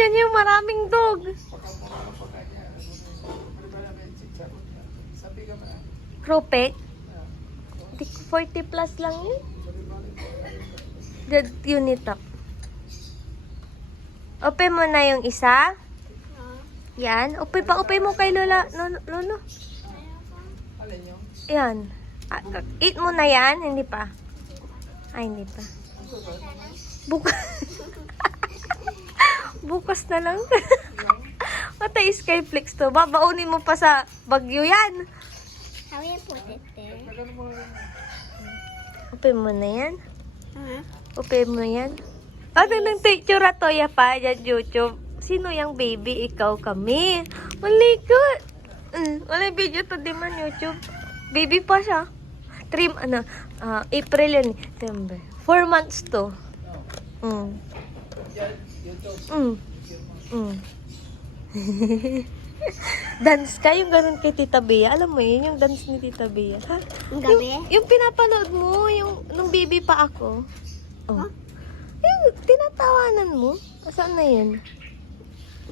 Yan yung maraming dog. Cropek? 40 plus lang yun. Dead unit up. Open mo na yung isa. Yan. Upay mo kay Lola. Lolo. Yan. Eat mo na yan. Hindi pa. Ay, hindi pa. Bukas. Bukas na lang. Matay Skyflex to. Babaunin mo pa sa Bagyo yan. How you put it there? Upay mo na yan. Upay mo yan. Tingnan picture to ya pa dyan YouTube. Sino yung baby? Ikaw kami. Malikot. Wala video to di man YouTube. Baby pa siya. April yan. December. 4 months to. Dance ka? Yung ganun kay Tita Bea. Alam mo yun, yung dance ni Tita Bea. Ha? Ang gabi? Yung pinapanood mo, yung nung baby pa ako. Oh. Yung tinatawanan mo. Saan na yun?